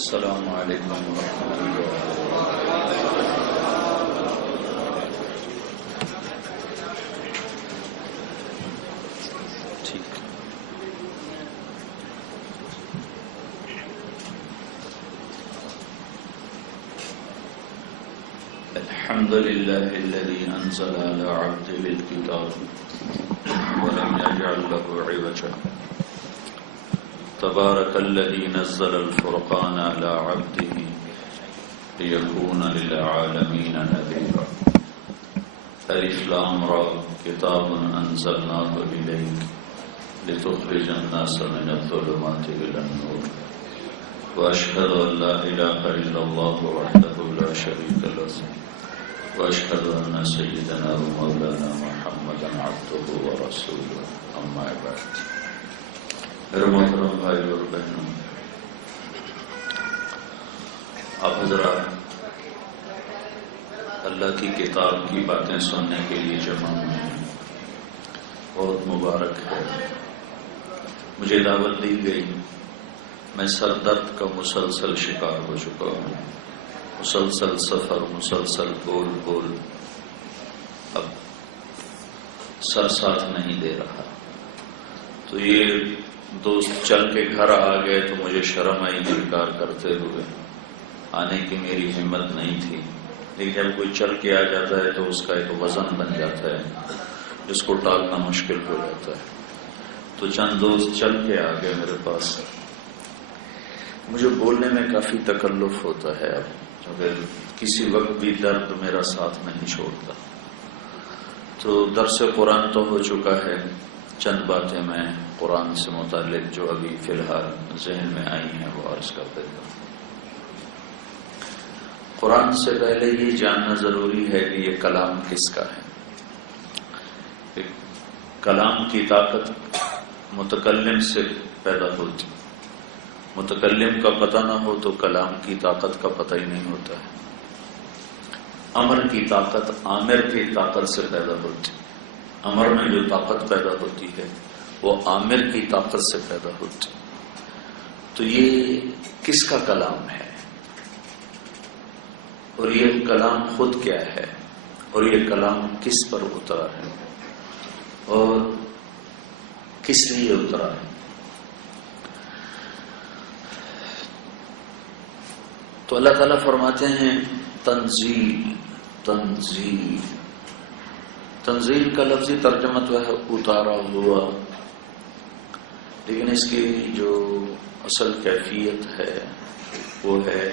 السلام علیکم ورحمۃ اللہ ٹھیک الحمد للہ الذي انزل على عبده الكتاب ولم يجعل له عوجا تبارك الذي نزل الفرقان على عبده ليكون للعالمين نذيرا ألف لام را كتاب أنزلناه إليك لتخرج الناس من الظلمات إلى النور وأشهد أن لا إله إلا الله وحده لا شريك له وأشهد أن سيدنا ومولانا محمدا عبده ورسوله أما بعد میرے محترم بھائی اور بہنوں، آپ حضرات اللہ کی کتاب کی باتیں سننے کے لیے جمع ہوئے ہیں، بہت مبارک ہے۔ مجھے دعوت دی گئی، میں سر درد کا مسلسل شکار ہو چکا ہوں، مسلسل سفر، مسلسل بول اب سر ساتھ نہیں دے رہا، تو یہ دوست چل کے گھر آ گئے تو مجھے شرم آئی انکار کرتے ہوئے، آنے کی میری ہمت نہیں تھی، لیکن جب کوئی چل کے آ جاتا ہے تو اس کا ایک وزن بن جاتا ہے جس کو ٹالنا مشکل ہو جاتا ہے۔ تو چند دوست چل کے آ گئے میرے پاس، مجھے بولنے میں کافی تکلف ہوتا ہے اب، کیونکہ کسی وقت بھی درد میرا ساتھ نہیں چھوڑتا۔ تو درس قرآن تو ہو چکا ہے، چند باتیں میں قرآن سے متعلق جو ابھی فی الحال ذہن میں آئی ہیں وہ عرض کر دیتا ہوں۔ قرآن سے پہلے یہ جاننا ضروری ہے کہ یہ کلام کس کا ہے۔ کلام کی طاقت متکلم سے پیدا ہوتی، متکلم کا پتہ نہ ہو تو کلام کی طاقت کا پتہ ہی نہیں ہوتا ہے۔ امر کی طاقت عامر کی طاقت سے پیدا ہوتی، امر میں جو طاقت پیدا ہوتی ہے وہ عامر کی طاقت سے پیدا ہوتی۔ تو یہ کس کا کلام ہے اور یہ کلام خود کیا ہے اور یہ کلام کس پر اترا ہے اور کس لیے اترا ہے؟ تو اللہ تعالیٰ فرماتے ہیں تنزیل، تنزیل، تنزیل کا لفظی ترجمہ تو ہے اتارا ہوا، لیکن اس کی جو اصل کیفیت ہے وہ ہے،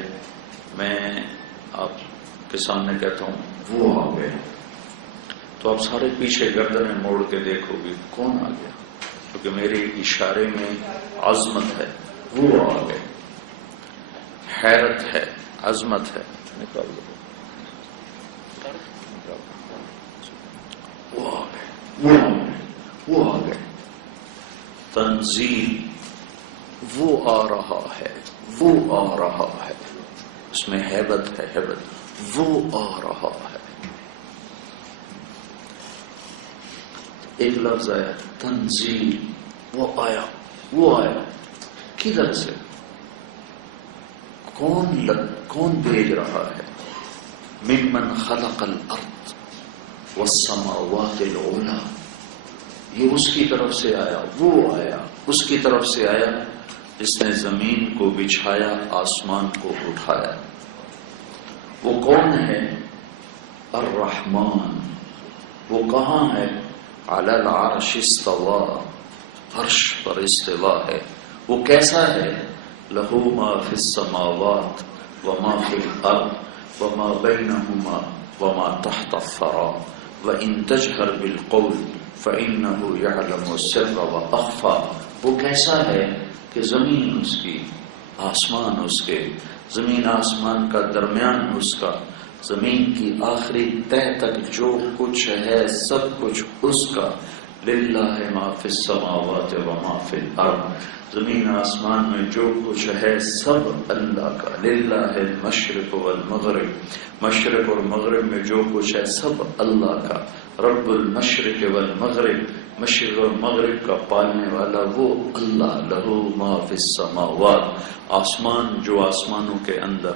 میں آپ کے سامنے کہتا ہوں وہ آ گئے، تو آپ سارے پیچھے گردنیں موڑ کے دیکھو گے کون آ گیا، کیونکہ میرے اشارے میں عظمت ہے، وہ آ گئے، حیرت ہے، عظمت ہے، نکال دو، وہ آ گئے، وہ آ گئے، تنزیل، وہ آ رہا ہے، وہ آ رہا ہے، اس میں ہیبت ہے، ہیبت، وہ آ رہا ہے۔ ایک لفظ آیا تنزیل، وہ آیا، وہ آیا، کدھر سے؟ کون بھیج رہا ہے؟ ممن خلق الارض والسماوات العلی، یہ اس کی طرف سے آیا، وہ آیا، اس کی طرف سے آیا جس نے زمین کو بچھایا، آسمان کو اٹھایا۔ وہ کون ہے؟ الرحمن، وہ کہاں ہے؟ علی العرش استوى، عرش پر استوا ہے۔ وہ کیسا ہے؟ لہ ما فی السماوات وما فی الارض وما بینہما وما تحت الثری وَإِن تَجْهَرْ بِالْقَوْلِ فَإِنَّهُ يَعْلَمُ السِّرَّ وَأَخْفَى۔ وہ کیسا ہے کہ زمین اس کی، آسمان اس کے، زمین آسمان کا درمیان اس کا، زمین کی آخری تہ تک جو کچھ ہے سب کچھ اس کا۔ لِلَّهِ مَا فِي السَّمَاوَاتِ وَمَا فِي الْأَرْضِ، زمین آسمان میں جو کچھ ہے سب اللہ کا۔ لِلَّهِ الْمَشْرِقُ وَالْمَغْرِبُ، مشرق اور مغرب میں جو کچھ ہے سب اللہ کا۔ رب المشرق والمغرب، مشرق اور مغرب کا پالنے والا وہ اللہ، لہو ما فی السماوات، آسمان جو آسمانوں کے اندر،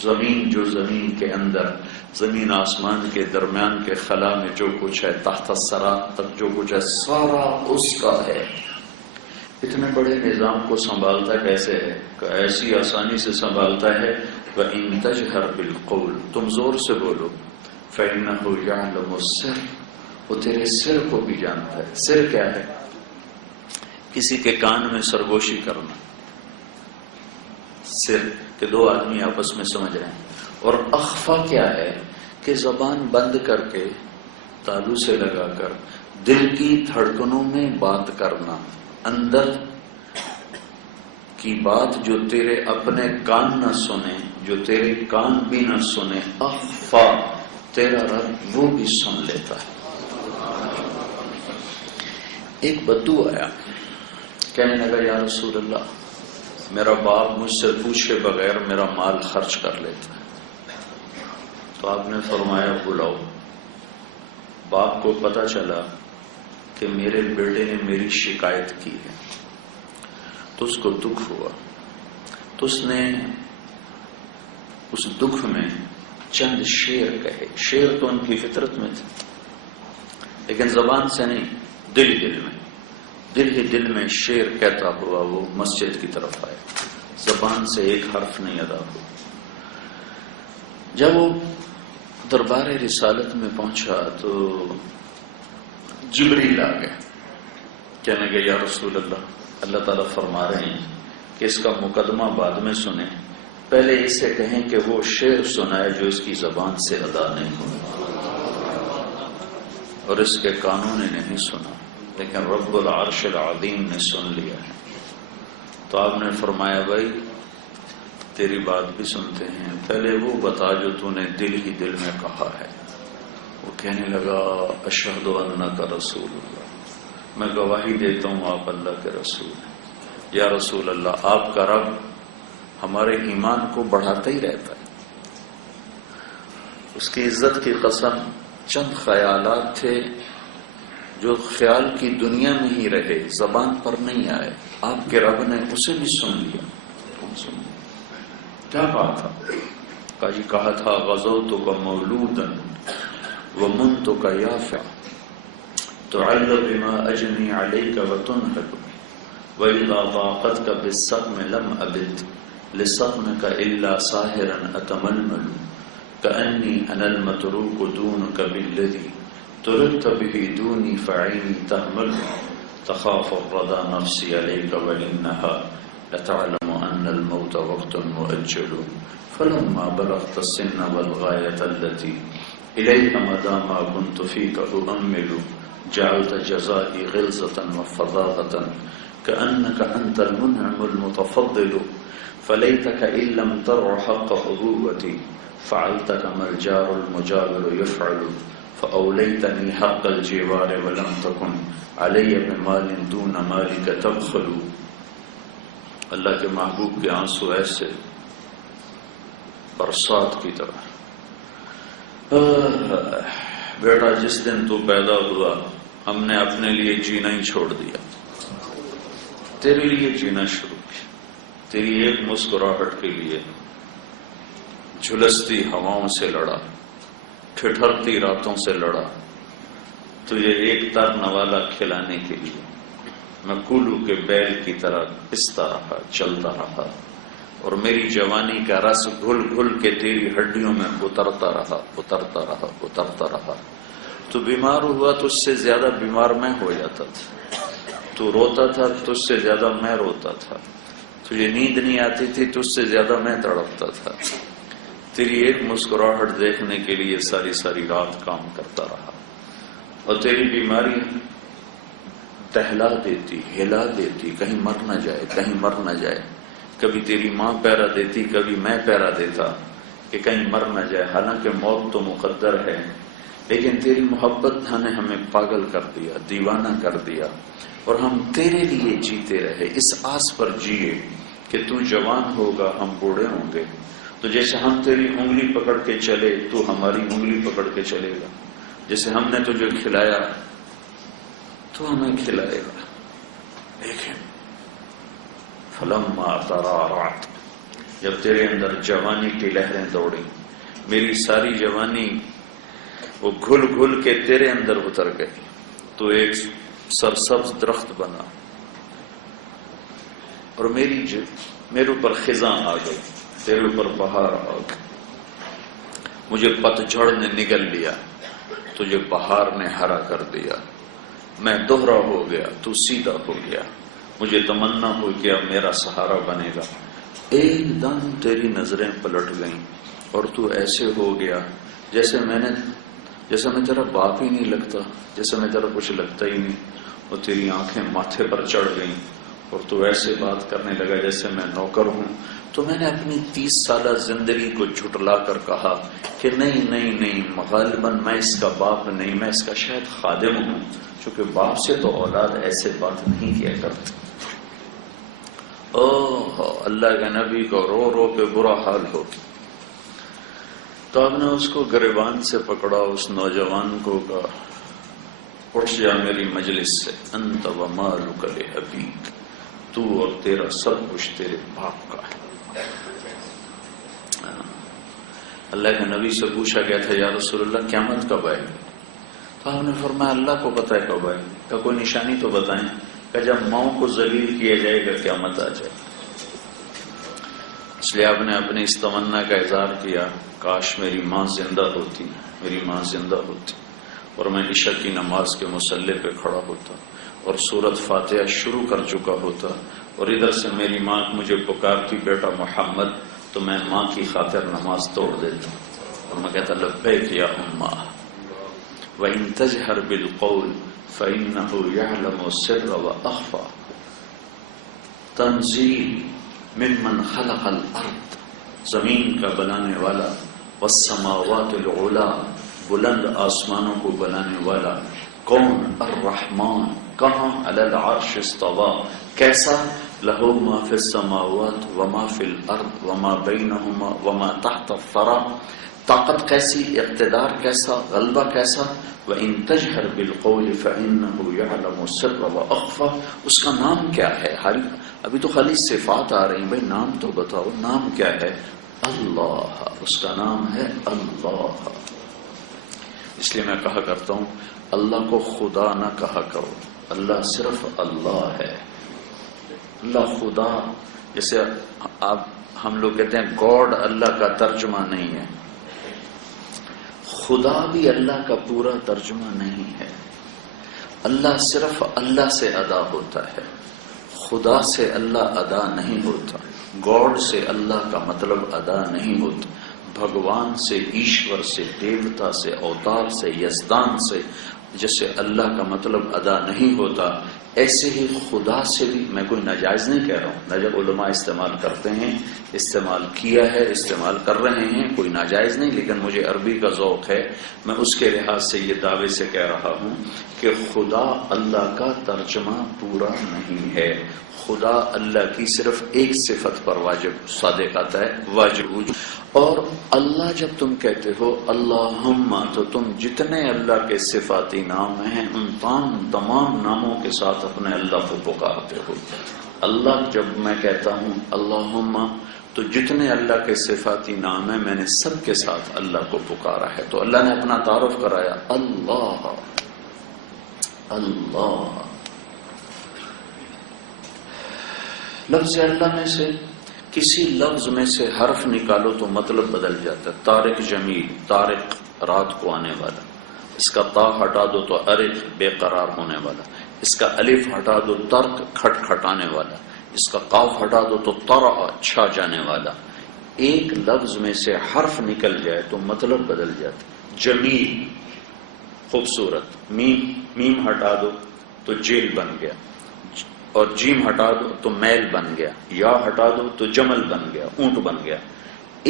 زمین جو زمین کے اندر، زمین آسمان کے درمیان کے خلا میں جو کچھ ہے، تحت الثری تک جو کچھ ہے، سارا اس کا ہے۔ اتنے بڑے نظام کو سنبھالتا کیسے ہے؟ کہ ایسی آسانی سے سنبھالتا ہے وَإِن تَجْهَرْ بِالْقَوْلِ، تم زور سے بولو، فَإِنَّهُ يَعْلَمُ السِّرَّ، وہ تیرے سر کو بھی جانتا ہے۔ سر کیا ہے؟ کسی کے کان میں سرگوشی کرنا، سر کہ دو آدمی آپس میں سمجھ رہے ہیں۔ اور اخفا کیا ہے؟ کہ زبان بند کر کے، تالو سے لگا کر، دل کی دھڑکنوں میں بات کرنا، اندر کی بات جو تیرے اپنے کان نہ سنے، جو تیرے کان بھی نہ سنے، اخفا، تیرا رب وہ بھی سن لیتا ہے۔ ایک بدو آیا، کہنے لگا یا رسول اللہ، میرا باپ مجھ سے پوچھے بغیر میرا مال خرچ کر لیتا ہے۔ تو آپ نے فرمایا بلاؤ۔ باپ کو پتا چلا کہ میرے بیٹے نے میری شکایت کی ہے، تو اس کو دکھ ہوا، تو اس نے اس دکھ میں چند شعر کہے۔ شعر تو ان کی فطرت میں تھے، لیکن زبان سے نہیں، دل ہی دل میں شعر کہتا ہوا وہ مسجد کی طرف آیا، زبان سے ایک حرف نہیں ادا ہوا۔ جب وہ دربار رسالت میں پہنچا تو جبریل آ گیا، کہنے لگے یا رسول اللہ، اللہ تعالیٰ فرما رہے ہیں کہ اس کا مقدمہ بعد میں سنیں، پہلے اسے کہیں کہ وہ شعر سنائے جو اس کی زبان سے ادا نہیں ہوا، اور اس کے کانوں نے نہیں سنا، لیکن رب العرش العظیم نے سن لیا ہے۔ تو آپ نے فرمایا بھائی تیری بات بھی سنتے ہیں، پہلے وہ بتا جو تو نے دل ہی دل میں کہا ہے۔ وہ کہنے لگا اشہد انک رسول اللہ، میں گواہی دیتا ہوں آپ اللہ کے رسول ہیں۔ یا رسول اللہ، آپ کا رب ہمارے ایمان کو بڑھاتا ہی رہتا ہے۔ اس کی عزت کی قسم، چند خیالات تھے جو خیال کی دنیا میں ہی رہے، زبان پر نہیں آئے، آپ کے رب نے اسے بھی سن لیا۔ کیا کہا تھا؟ کہا تھا غزوتک مولودا ومنتک یافع تعل بما اجنی علیک وتنہب وإذا ضاقتک بالسقم لم ابد لسقمک الا ساہرا اتململ کأنی انا المتروک دونک بالذی ترکت به دونی فعینی تحمل تخاف الردى نفسی علیک وإنها لتعلم ان الموت وقت مؤجل فلما بلغت السن والغاية التي إليها مدى ما كنت فيك أؤمل جعلت جزائي غلظة وفظاظة كأنك أنت المنعم المتفضل فليتك إن لم ترع حق أبوتي فعلت كما الجار المجاور يفعل فأوليتني حق الجوار ولم تكن علي بمال دون مالك تبخل۔ اللہ کے محبوب کے آنسو ایسے برسات کی طرح۔ بیٹا جس دن تو پیدا ہوا ہم نے اپنے لیے جینا ہی چھوڑ دیا، تیرے لیے جینا شروع کیا، تیری ایک مسکراہٹ کے لیے جھلستی ہواؤں سے لڑا، ٹھٹھرتی راتوں سے لڑا، تجھے ایک تر نوالا کھلانے کے لیے میں کولو کے بیل کی طرح پستا رہا، چلتا رہا، اور میری جوانی کا رس گھل گھل کے تیری ہڈیوں میں اترتا رہا۔ تو بیمار ہوا تو اس سے زیادہ بیمار میں ہو جاتا تھا، تو روتا تھا تو اس سے زیادہ میں روتا تھا، تجھے نیند نہیں آتی تھی تو اس سے زیادہ میں تڑپتا تھا، تیری ایک مسکراہٹ دیکھنے کے لیے ساری ساری رات کام کرتا رہا، اور تیری بیماری دہلا دیتی، ہلا دیتی، کہیں مر نہ جائے، کبھی تیری ماں پیرا دیتی، کبھی میں پیرا دیتا کہ کہیں مر نہ جائے، حالانکہ موت تو مقدر ہے، لیکن تیری محبت نے ہمیں پاگل کر دیا، دیوانہ کر دیا، اور ہم تیرے لیے جیتے رہے، اس آس پر جیے کہ تو جوان ہوگا ہم بوڑھے ہوں گے، تو جیسے ہم تیری انگلی پکڑ کے چلے تو ہماری انگلی پکڑ کے چلے گا، جیسے ہم نے تجھے کھلایا تو ہمیں کھلائے گا. دیکھیں فلما ترعرعت، جب تیرے اندر جوانی کی لہریں دوڑی، میری ساری جوانی وہ گھل گھل کے تیرے اندر اتر گئی، تو ایک سرسبز درخت بنا، اور میرے اوپر خزاں آ گئی، تیرے اوپر بہار آ گئی. مجھے پتجھڑ نے نگل لیا، تجھے بہار نے ہرا کر دیا. میں دوہرا ہو گیا، تو سیدھا ہو گیا. مجھے تمنا ہوئی کہ اب میرا سہارا بنے گا. ایک دم تیری نظریں پلٹ گئیں اور تو ایسے ہو گیا جیسے میں تیرا باپ ہی نہیں لگتا، جیسے میں تیرا کچھ لگتا ہی نہیں. اور تیری آنکھیں ماتھے پر چڑھ گئیں اور تو ایسے بات کرنے لگا جیسے میں نوکر ہوں. تو میں نے اپنی 30 سالہ زندگی کو جھٹلا کر کہا کہ نہیں، غالباً میں اس کا باپ نہیں، میں اس کا شاید خادم ہوں، چونکہ باپ سے تو اولاد ایسے بات نہیں کیا کرتی. اللہ کے نبی کو رو رو کے برا حال ہو. تو اب نے اس کو گریبان سے پکڑا، اس نوجوان کو کہا اٹھ جا میری مجلس سے، انت ومالک لابیک، تو اور تیرا سب کچھ تیرے باپ کا ہے. اللہ کے نبی سے پوچھا گیا تھا یا رسول اللہ قیامت کب آئے گی؟ تو آپ نے فرمایا اللہ کو پتہ ہے کب آئے گی. کا کوئی نشانی تو بتائیں. کہ جب ماؤں کو ذلیل کیا جائے گا قیامت آ جائے. اس لیے آپ نے اپنی اس تمنا کا اظہار کیا، کاش میری ماں زندہ ہوتی، میری ماں زندہ ہوتی، اور میں عشاء کی نماز کے مصلی پہ کھڑا ہوتا اور سورت فاتحہ شروع کر چکا ہوتا، اور ادھر سے میری ماں مجھے پکارتی بیٹا محمد، تو میں ماں کی خاطر نماز توڑ دیتا اور میں کہتا لبیک یا اماں وَإِن تَجْهَرْ بِالْقَوْلِ فَإِنَّهُ يَعْلَمُ السِّرَّ وَأَخْفَى. تنزیل ممن خلق الارض، زمین کا بنانے والا، والسماوات العلا، بلند آسمانوں کو بنانے والا. کون؟ الرحمن. کہاں؟ علی العرش استوى. کیسا؟ لہو ما فی السماوات وما فی الارض وما بینہما وما تحت الثری. طاقت کیسی، اقتدار کیسا، غلبہ کیسا. وَإِن تَجْهَرْ بِالْقَوْلِ فَإِنَّهُ يَعْلَمُ السِّرَّ وَأَخْفَى. اس کا نام کیا ہے؟ ابھی تو خالی صفات آ رہی ہیں، بھائی نام تو بتاؤ، نام کیا ہے؟ اللہ. اس کا نام ہے اللہ. اس لیے میں کہا کرتا ہوں اللہ کو خدا نہ کہا کرو، اللہ صرف اللہ ہے. اللہ خدا، جیسے ہم لوگ کہتے ہیں گاڈ اللہ کا ترجمہ نہیں ہے، خدا بھی اللہ کا پورا ترجمہ نہیں ہے. اللہ صرف اللہ سے ادا ہوتا ہے، خدا سے اللہ ادا نہیں ہوتا. گاڈ سے اللہ کا مطلب ادا نہیں ہوتا. بھگوان سے، ایشور سے، دیوتا سے، اوتار سے، یزدان سے جیسے اللہ کا مطلب ادا نہیں ہوتا، ایسے ہی خدا سے بھی. میں کوئی ناجائز نہیں کہہ رہا ہوں، نجب علماء استعمال کرتے ہیں، استعمال کیا ہے، استعمال کر رہے ہیں، کوئی ناجائز نہیں، لیکن مجھے عربی کا ذوق ہے، میں اس کے لحاظ سے یہ دعوے سے کہہ رہا ہوں کہ خدا اللہ کا ترجمہ پورا نہیں ہے. خدا اللہ کی صرف ایک صفت پر واجب صادق آتا ہے، واجب وجود. اور اللہ جب تم کہتے ہو اللہم، تو تم جتنے اللہ کے صفاتی نام ہیں ان تمام ناموں کے ساتھ اپنے اللہ کو پکارتے ہو. اللہ جب میں کہتا ہوں اللہم، تو جتنے اللہ کے صفاتی نام ہیں میں نے سب کے ساتھ اللہ کو پکارا ہے. تو اللہ نے اپنا تعارف کرایا، اللہ اللہ. لفظ اللہ میں سے کسی لفظ میں سے حرف نکالو تو مطلب بدل جاتا ہے. طارق جمیل، طارق رات کو آنے والا. اس کا تا ہٹا دو تو ارق بے قرار ہونے والا. اس کا الف ہٹا دو ترک کھٹ کھٹانے والا. اس کا قاف ہٹا دو تو ترع چھا جانے والا. ایک لفظ میں سے حرف نکل جائے تو مطلب بدل جاتا. جمیل خوبصورت، میم ہٹا دو تو جیل بن گیا، اور جیم ہٹا دو تو میل بن گیا، یا ہٹا دو تو جمل بن گیا، اونٹ بن گیا.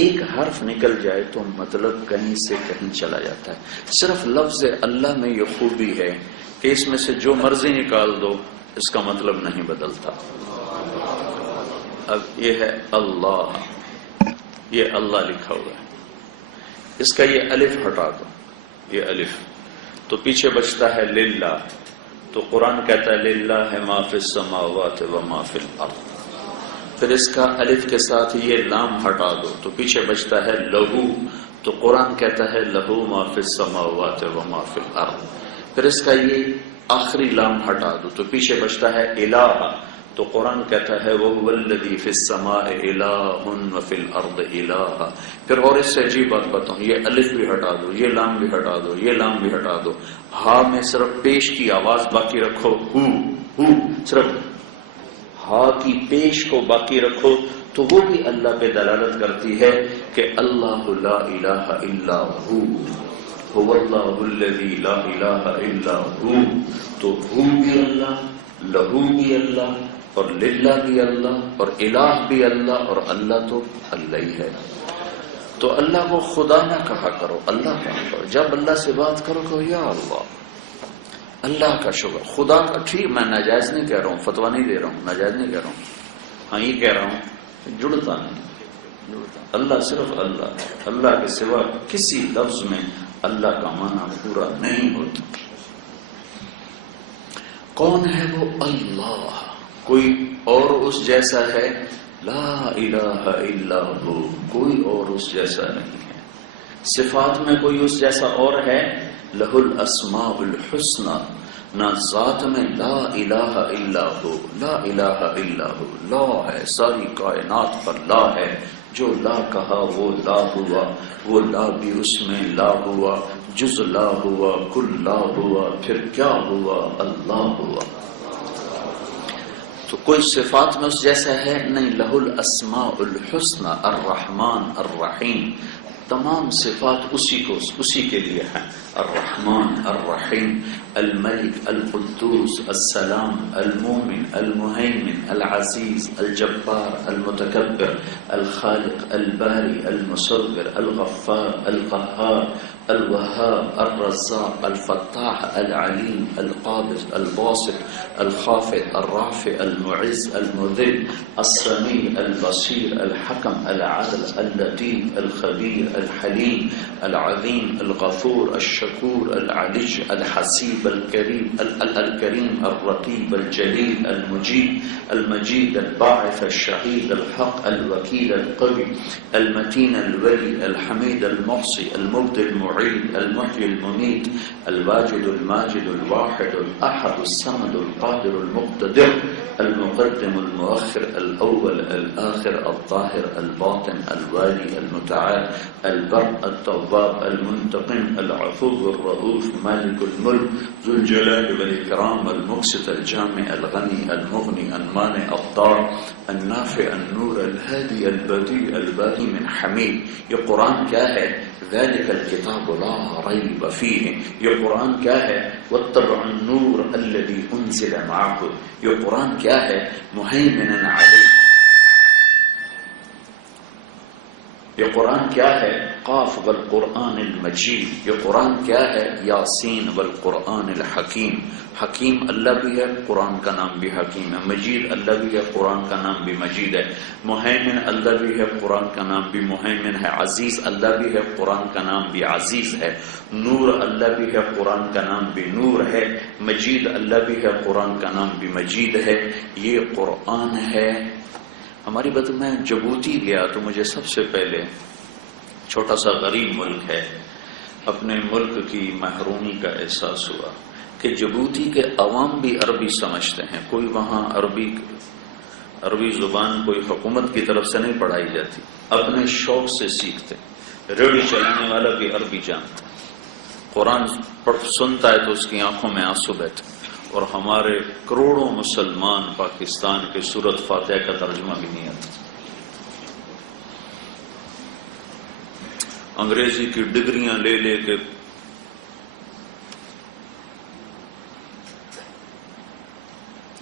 ایک حرف نکل جائے تو مطلب کہیں سے کہیں چلا جاتا ہے. صرف لفظ اللہ میں یہ خوبی ہے کہ اس میں سے جو مرضی نکال دو اس کا مطلب نہیں بدلتا. اب یہ ہے اللہ، یہ اللہ لکھا ہوا ہے، اس کا یہ الف ہٹا دو، یہ الف، تو پیچھے بچتا ہے للہ. تو قرآن کہتا ہے للہ ما فی السماوات و ما فی الارض. پھر اس کا الف کے ساتھ یہ لام ہٹا دو تو پیچھے بچتا ہے لہو. تو قرآن کہتا ہے لہو ما فی السماوات و ما فی الارض. پھر اس کا یہ آخری لام ہٹا دو تو پیچھے بچتا ہے الہ. تو قرآن کہتا ہے وَهُوَ الَّذِي فِي السَّمَاءِ إِلَٰهٌ وَفِي الْأَرْضِ إِلَٰهٌ. پھر اور اس سے عجیب بات بتاؤں، یہ الف بھی ہٹا دو، یہ لام بھی ہٹا دو، یہ لام بھی ہٹا دو، ہا میں صرف پیش کی آواز باقی رکھو، ہو صرف ہا کی پیش کو باقی رکھو تو وہ بھی اللہ پہ دلالت کرتی ہے کہ اللہ لا الہ الا ہو، هو اللہ الذی لا الہ الا ہو. تو ہو بھی اللہ، لہو بھی اللہ، اور للہ بھی اللہ، اور الہ بھی اللہ، اور اللہ تو اللہ ہی ہے. تو اللہ کو خدا نہ کہا کرو، اللہ کہا کرو. جب اللہ سے بات کرو کہ یا اللہ، اللہ کا شکر. خدا کا ٹھیک، میں ناجائز نہیں کہہ رہا ہوں، فتویٰ نہیں دے رہا ہوں، ناجائز نہیں کہہ رہا ہوں، ہاں یہ کہہ رہا ہوں جڑتا نہیں. اللہ صرف اللہ ہے، اللہ کے سوا کسی لفظ میں اللہ کا معنی پورا نہیں ہوتا. کون ہے وہ اللہ؟ کوئی اور اس جیسا ہے؟ لا الہ الا ہو، کوئی اور اس جیسا نہیں ہے. صفات میں کوئی اس جیسا اور ہے؟ لہ الاسماء الحسنی. نہ ذات میں لا الہ الا ہو، لا الہ الا ہو، لا ہے، ساری کائنات پر لا ہے. جو لا کہا وہ لا ہوا، وہ لا بھی اس میں لا ہوا، جز لا ہوا، کل لا ہوا، پھر کیا ہوا؟ اللہ ہوا. تو کوئی صفات میں اس جیسا ہے نہیں. لہ الاسماء الحسنی، الرحمن الرحیم، تمام صفات اسی کے لیے ہیں. الرحمن الرحیم، الملک القدوس السلام المومن المہیمن العزیز الجبار المتکبر الخالق الباری المصور الغفار القہار الوهاب الرزاق الفتاح العلیم القابض الباسط الخافض الرافع المعز المذل السمیع البصیر الحکم العدل اللطیف الخبیر الحلیم العظیم الغفور الشکور العلی الحسیب الکریم الرقیب الجلیل المجید الباعث الشہید الحق الوکیل القوی المتین الولی الحمید المحصی المبدی المعید المحیی الممیت الواجد الماجد الواحد الاحد الصمد القادر المقتدر المقدم المؤخر الاول الاخر الظاهر الباطن الوالي المتعال البر التواب المنتقم العفو الرؤوف مالك الملك ذو الجلال والإكرام المقسط الجامع الغني المغني المانع الضار النافع النور الهادي البديع الباقي من حميد. یہ قرآن کیا ہے؟ ذلك الكتاب لا ريب فيه. یہ قرآن کیا ہے؟ واتبعوا النور الذي انزل معه. یہ قرآن کیا ہے؟ مهيمنا عليه. یہ قرآن کیا ہے؟ قاف والقرآن المجید. یہ قرآن کیا ہے؟ یاسین والقرآن الحکیم. حکیم اللہ بھی ہے، قرآن کا نام بھی حکیم ہے. مجید اللہ بھی ہے، قرآن کا نام بھی مجید ہے. مہیمن اللہ بھی ہے، قرآن کا نام بھی مہیمن ہے. عزیز اللہ بھی ہے، قرآن کا نام بھی عزیز ہے. نور اللہ بھی ہے، قرآن کا نام بھی نور ہے. مجید اللہ بھی ہے، قرآن کا نام بھی مجید ہے. یہ قرآن ہے. ہماری بات میں جبوتی گیا تو مجھے سب سے پہلے، چھوٹا سا غریب ملک ہے، اپنے ملک کی محرومی کا احساس ہوا کہ جبوتی کے عوام بھی عربی سمجھتے ہیں. کوئی وہاں عربی زبان کوئی حکومت کی طرف سے نہیں پڑھائی جاتی، اپنے شوق سے سیکھتے. ریڈیو چلانے والا بھی عربی جانتا، قرآن سنتا ہے تو اس کی آنکھوں میں آنسو بہتے. اور ہمارے کروڑوں مسلمان پاکستان کے سورۃ فاتحہ کا ترجمہ بھی نہیں آتا. انگریزی کی ڈگریاں لے لے کے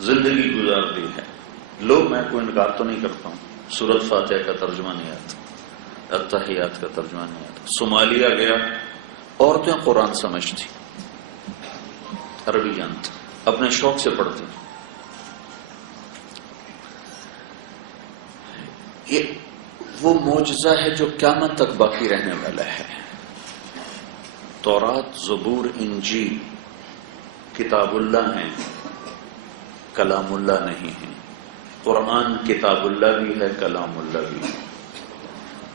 زندگی گزار دی ہے. لوگ، میں کوئی انکار تو نہیں کرتا ہوں، سورۃ فاتحہ کا ترجمہ نہیں آتا، التحیات کا ترجمہ نہیں آتا. صومالیہ گیا، عورتیں قرآن سمجھتی، عربی جانتی، اپنے شوق سے پڑھتی. یہ وہ معجزہ ہے جو قیامت تک باقی رہنے والا ہے. تورات، زبور، انجیل کتاب اللہ ہیں، کلام اللہ نہیں ہیں۔ قرآن کتاب اللہ بھی ہے، کلام اللہ بھی ہے۔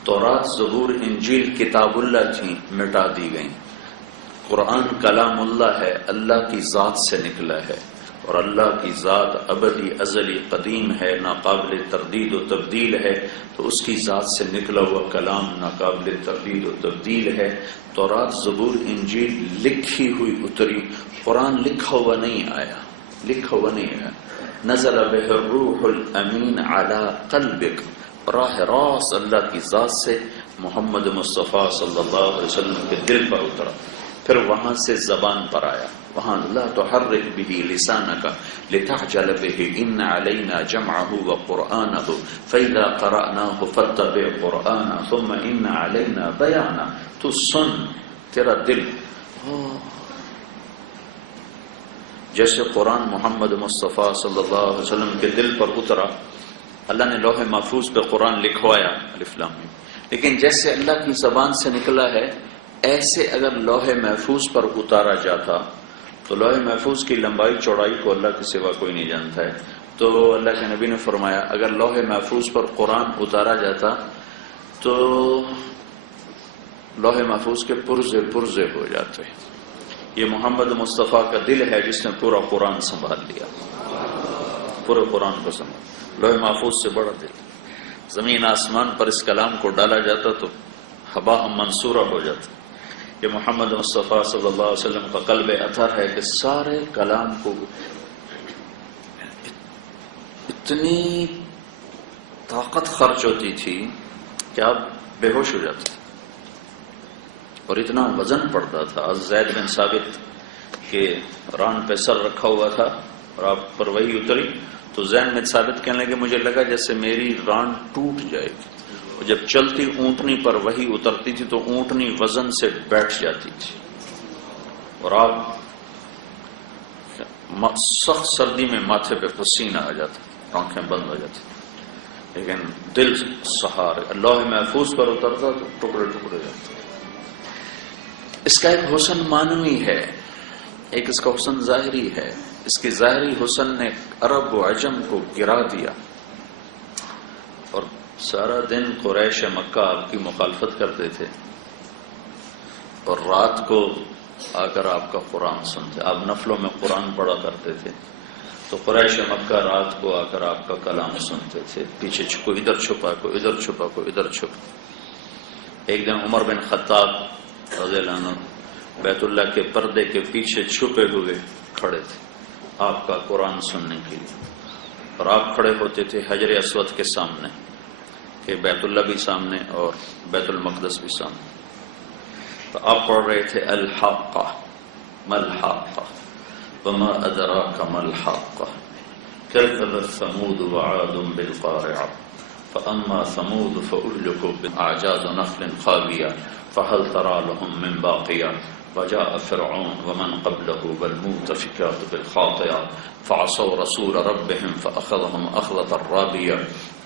تورات، زبور، انجیل کتاب اللہ تھیں، مٹا دی گئیں۔ قرآن کلام اللہ ہے، اللہ کی ذات سے نکلا ہے، اور اللہ کی ذات ابدی، ازلی، قدیم ہے، ناقابل تردید و تبدیل ہے، تو اس کی ذات سے نکلا ہوا کلام ناقابل تردید و تبدیل ہے۔ تورات، زبور، انجیل لکھی ہوئی اتری، قرآن لکھا ہوا نہیں آیا، لکھا ہوا نہیں آیا۔ نزل بہ الروح الامین علی قلبک، براہ راست اللہ کی ذات سے محمد مصطفیٰ صلی اللہ علیہ وسلم کے دل پر اترا، پھر وہاں سے زبان پر آیا۔ وہاں لا تحرک به لسانک لتعجل به ان علینا جمعہ وقرآنہ فإذا قرأناہ فاتبع قرآنہ ثم ان علینا بیانہ۔ تو سن، تیرا دل جیسے قرآن محمد مصطفیٰ صلی اللہ علیہ وسلم کے دل پر اترا، اللہ نے لوح محفوظ پہ قرآن لکھوایا الف لام میم، لیکن جیسے اللہ کی زبان سے نکلا ہے ایسے اگر لوح محفوظ پر اتارا جاتا تو لوح محفوظ کی لمبائی چوڑائی کو اللہ کے سوا کوئی نہیں جانتا ہے، تو اللہ کے نبی نے فرمایا اگر لوح محفوظ پر قرآن اتارا جاتا تو لوح محفوظ کے پرزے پرزے ہو جاتے۔ یہ محمد مصطفیٰ کا دل ہے جس نے پورا قرآن سنبھال لیا، پورے قرآن کو سنبھال۔ لوح محفوظ سے بڑا دل، زمین آسمان پر اس کلام کو ڈالا جاتا تو ہباء منصورہ ہو جاتا۔ یہ محمد مصطفیٰ صلی اللہ علیہ وسلم کا قلب اطہر ہے کہ سارے کلام کو اتنی طاقت خرچ ہوتی تھی کہ آپ بے ہوش ہو جاتے، اور اتنا وزن پڑتا تھا۔ زید بن ثابت کے ران پہ سر رکھا ہوا تھا اور آپ پر وہی اتری تو زید بن ثابت کہنے لگے مجھے لگا جیسے میری ران ٹوٹ جائے گی، اور جب چلتی اونٹنی پر وہی اترتی تھی تو اونٹنی وزن سے بیٹھ جاتی تھی، اور آپ سخت سردی میں ماتھے پہ پسینہ آ جاتا، آنکھیں بند ہو جاتی، لیکن دل سہارے اللہ محفوظ پر اترتا تو ٹکڑے ٹکڑے جاتے۔ اس کا ایک حسن معنوی ہے، ایک اس کا حسن ظاہری ہے۔ اس کی ظاہری حسن نے عرب و عجم کو گرا دیا، اور سارا دن قریش مکہ آپ کی مخالفت کرتے تھے، اور رات کو آ کر آپ کا قرآن سنتے، آپ نفلوں میں قرآن پڑھا کرتے تھے، تو قریش مکہ رات کو آ کر آپ کا کلام سنتے تھے، پیچھے کوئی ادھر چھپا، کوئی ادھر چھپا، کوئی ادھر چھپا۔ ایک دن عمر بن خطاب رضی اللہ عنہ بیت اللہ کے پردے کے پیچھے چھپے ہوئے کھڑے تھے آپ کا قرآن سننے کے لیے، اور آپ کھڑے ہوتے تھے حجر اسود کے سامنے، کہ بیت اللہ بھی سامنے اور بیت المقدس بھی سامنے، تو آپ پڑھ رہے تھے الحاقہ ما الحاقہ وما ادراک ما الحاقہ کذبت ثمود وعاد بالقارعہ فاما ثمود فاهلكوا باعجاز نخل خاویہ فهل ترى لهم من باقیہ وجاء فرعون ومن قبله والمؤتفكات بالخاطئة فعصوا رسول ربهم فأخذهم أخذة رابية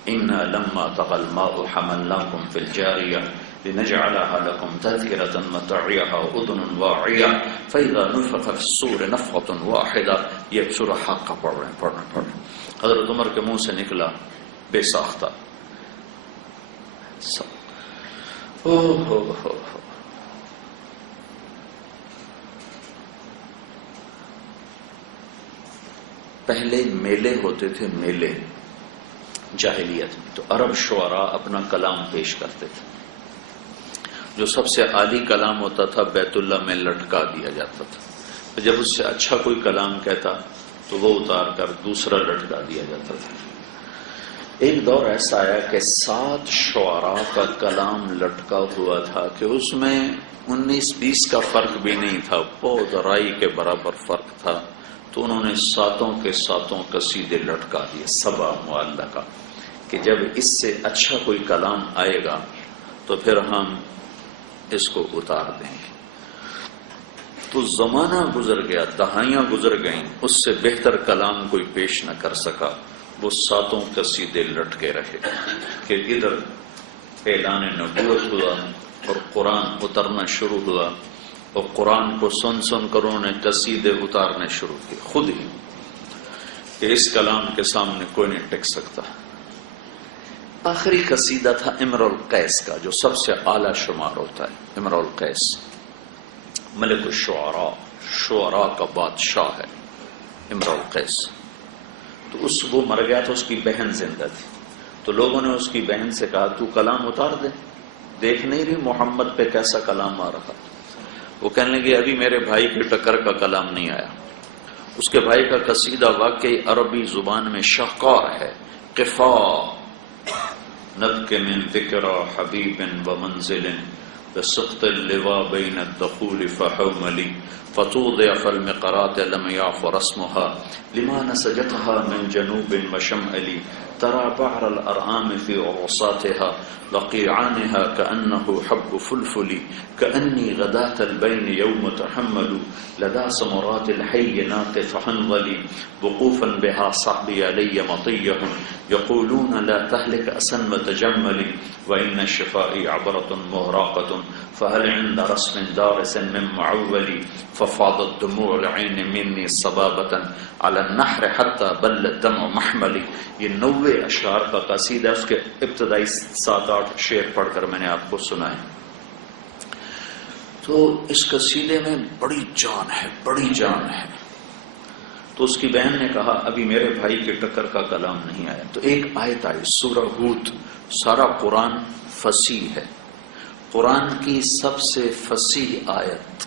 إنا لما طغى الماء حملناكم في الجارية لنجعلها لكم تذكرة متعيها أذن واعية فإذا نفخ في الصور نفخة واحدة یہ سورہ حق پڑھ رہے ہیں۔ حضرت عمر کے منہ سے نکلا بے ساختہ پہلے میلے ہوتے تھے، میلے جاہلیت میں، تو عرب شعراء اپنا کلام پیش کرتے تھے، جو سب سے عالی کلام ہوتا تھا بیت اللہ میں لٹکا دیا جاتا تھا، جب اس سے اچھا کوئی کلام کہتا تو وہ اتار کر دوسرا لٹکا دیا جاتا تھا۔ ایک دور ایسا آیا کہ 7 شعراء کا کلام لٹکا ہوا تھا کہ اس میں 19-20 کا فرق بھی نہیں تھا، بہت رائی کے برابر فرق تھا، تو انہوں نے 7 کے 7 قصیدے لٹکا دیے، سبع معلقہ، کہ جب اس سے اچھا کوئی کلام آئے گا تو پھر ہم اس کو اتار دیں گے۔ تو زمانہ گزر گیا، دہائیاں گزر گئیں، اس سے بہتر کلام کوئی پیش نہ کر سکا، وہ 7 قصیدے لٹکے رہے کہ ادھر اعلان نبوت ہوا اور قرآن اترنا شروع ہوا، اور قرآن کو سن سن کر انہوں نے قصیدے اتارنے شروع کیے خود ہی کہ اس کلام کے سامنے کوئی نہیں ٹک سکتا۔ آخری قصیدہ تھا امرؤ القیس کا، جو سب سے اعلیٰ شمار ہوتا ہے۔ امرؤ القیس ملک الشعراء، شعراء کا بادشاہ ہے امرؤ القیس۔ تو وہ مر گیا تھا، اس کی بہن زندہ تھی، تو لوگوں نے اس کی بہن سے کہا تو کلام اتار دے، دیکھ نہیں رہی محمد پہ کیسا کلام آ رہا۔ وہ کہنے لگے ابھی میرے بھائی کے ٹکر کا کلام نہیں آیا۔ اس کے بھائی کا قصیدہ واقعی عربی زبان میں شاہکار ہے۔ قفا نبک من ذکر حبیب و منزل بسقط اللواء بین الدخول فحوملی فتوضع فالمقرات لم يعف رسمها لما نسجتها من جنوب وشمال ترى بعر الأرآم في عرصاتها وقيعانها كأنه حب فلفل كأني غداة البين يوم تحمل لدى سمرات الحي ناقف حنظلي وقوفا بها صحبي علي مطيهم يقولون لا تهلك أسن وتجملي وإن الشفاء عبرة مهراقة فهل عند رسم دارس من معولي ففاضت دموع العين مني صبابة على النحر حتى بل الدمع محملي۔ یہ 90 اشعار کا قصیدہ، اس کے ابتدائی 7-8 شعر پڑھ کر میں نے آپ کو سنائے۔ تو اس قصیدے میں بڑی جان ہے، بڑی جان ہے۔ تو اس کی بہن نے کہا ابھی میرے بھائی کے ٹکر کا کلام نہیں آیا۔ تو ایک آیت آئی سورہ ہود۔ سارا قرآن فصیح ہے، قرآن کی سب سے فصیح آیت،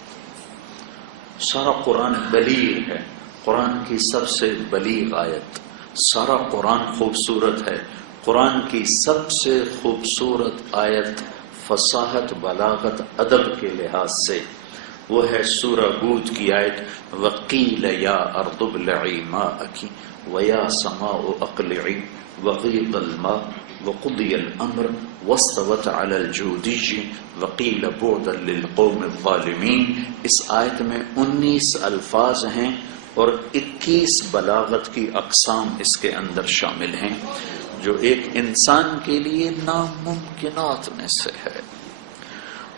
سارا قرآن بلیغ ہے، قرآن کی سب سے بلیغ آیت، سارا قرآن خوبصورت ہے، قرآن کی سب سے خوبصورت آیت فصاحت، بلاغت، ادب کے لحاظ سے وہ ہے سورہ ہود کی آیت وَقِيلَ يَا أَرْضُ ابْلَعِي مَاءَكِ وَيَا سَمَاءُ أَقْلِعِي وَغِيضَ الْمَاءُ وَقُضِيَ الْأَمْرُ وَاسْتَوَتْ عَلَى الْجُودِيِّ وَقِيلَ بُعْدًا لِلْقَوْمِ الظَّالِمِينَ۔ اس آیت میں 19 الفاظ ہیں اور 21 بلاغت کی اقسام اس کے اندر شامل ہیں، جو ایک انسان کے لیے ناممکنات میں سے ہے۔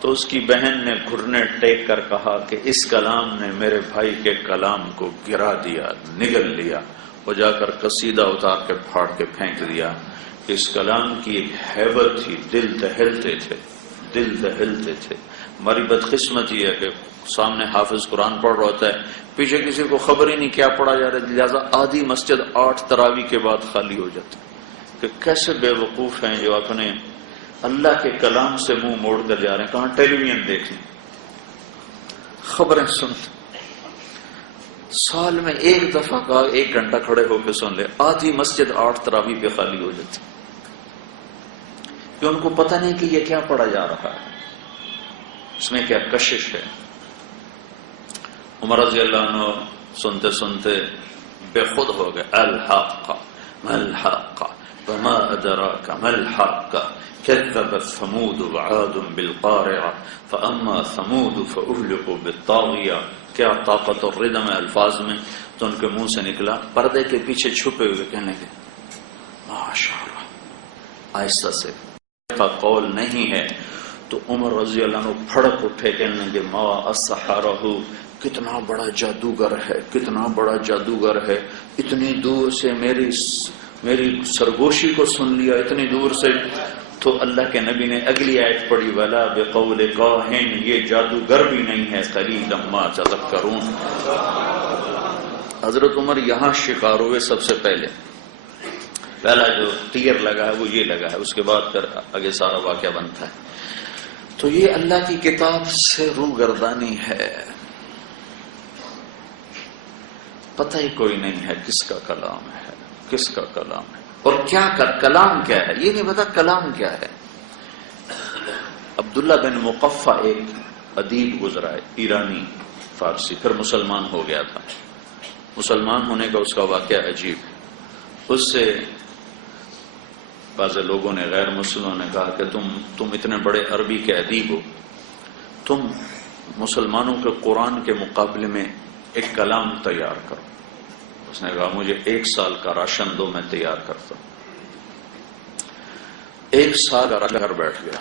تو اس کی بہن نے گھٹنے ٹیک کر کہا کہ اس کلام نے میرے بھائی کے کلام کو گرا دیا، نگل لیا۔ وہ جا کر قصیدہ اتار کے پھاڑ کے پھینک دیا۔ اس کلام کی ایک ہیبت تھی، دل دہلتے تھے، دل دہلتے تھے۔ ہماری بدقسمت یہ ہے کہ سامنے حافظ قرآن پڑھ رہا ہوتا ہے، پیچھے کسی کو خبر ہی نہیں کیا پڑھا جا رہا ہے، لہٰذا آدھی مسجد 8 تراویح کے بعد خالی ہو جاتی کہ کیسے بے وقوف ہیں جو اپنے اللہ کے کلام سے منہ موڑ کر جا رہے ہیں، کہاں ٹیلی ویژن دیکھ لیں، خبریں سنتے، سال میں ایک دفعہ کا 1 گھنٹہ کھڑے ہو کے سن لے، آدھی مسجد 8 تراویح پہ خالی ہو جاتی کہ ان کو پتہ نہیں کہ یہ کیا پڑھا جا رہا ہے، اس میں کیا کشش ہے۔ عمر رضی اللہ عنہ سنتے سنتے بے خود ہو گئے۔ الحق ما الحق وما ادراک ما الحق كذبت ثمود وعاد بالقارعة فأما ثمود فأهلكوا بالطاغية۔ کیا طاقت اور ردم ہے الفاظ میں، تو ان کے منہ سے نکلا، پردے کے پیچھے چھپے ہوئے کہنے لگے ماشاء اللہ، آہستہ سے کا قول نہیں ہے۔ تو عمر رضی اللہ عنہ پھڑک اٹھے، کہنے لگے ما السحرہ، کتنا بڑا جادوگر ہے، کتنا بڑا جادوگر ہے، اتنی دور سے میری سرگوشی کو سن لیا، اتنی دور سے۔ تو اللہ کے نبی نے اگلی آیت پڑھی وَلَا بِقَوْلِ کَاہِنٍ، یہ جادوگر بھی نہیں ہے، قَلِيلًا مَا تَذَكَّرُونَ۔ حضرت عمر یہاں شکار ہوئے سب سے پہلا جو تیر لگا ہے وہ یہ لگا ہے، اس کے بعد پھر آگے سارا واقعہ بنتا ہے۔ تو یہ اللہ کی کتاب سے روگردانی ہے، پتہ ہی کوئی نہیں ہے کس کا کلام ہے، کس کا کلام ہے اور کیا کلام کیا ہے، یہ نہیں پتا کلام کیا ہے۔ عبداللہ بن مقفع ایک ادیب گزرا ہے، ایرانی فارسی، پھر مسلمان ہو گیا تھا۔ مسلمان ہونے کا اس کا واقعہ عجیب۔ اس سے بعض لوگوں نے، غیر مسلموں نے کہا کہ تم اتنے بڑے عربی کے ادیب ہو، تم مسلمانوں کے قرآن کے مقابلے میں ایک کلام تیار کرو۔ اس نے کہا مجھے 1 سال کا راشن دو، میں تیار کرتا ہوں۔ 1 سال کا راشن گھر بیٹھ گیا،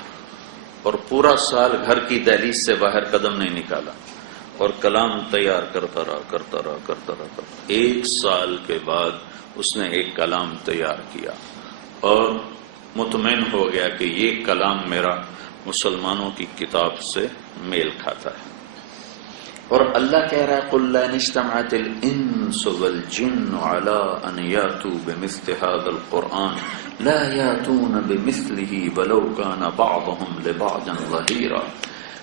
اور پورا سال گھر کی دہلیز سے باہر قدم نہیں نکالا اور کلام تیار کرتا رہا. ایک سال کے بعد اس نے ایک کلام تیار کیا اور مطمئن ہو گیا کہ یہ کلام میرا مسلمانوں کی کتاب سے میل کھاتا ہے. اور اللہ کہہ رہا ہے قُلْ لَا اجْتَمَعَتِ الْإِنسُ وَالْجِنُّ عَلَىٰ أَنْ يَأْتُوا بِمِثْلِ هَٰذَا الْقُرْآنِ لَا يَأْتُونَ بِمِثْلِهِ وَلَوْ كَانَ بَعْضُهُمْ لِبَعْضٍ ظَهِيرًا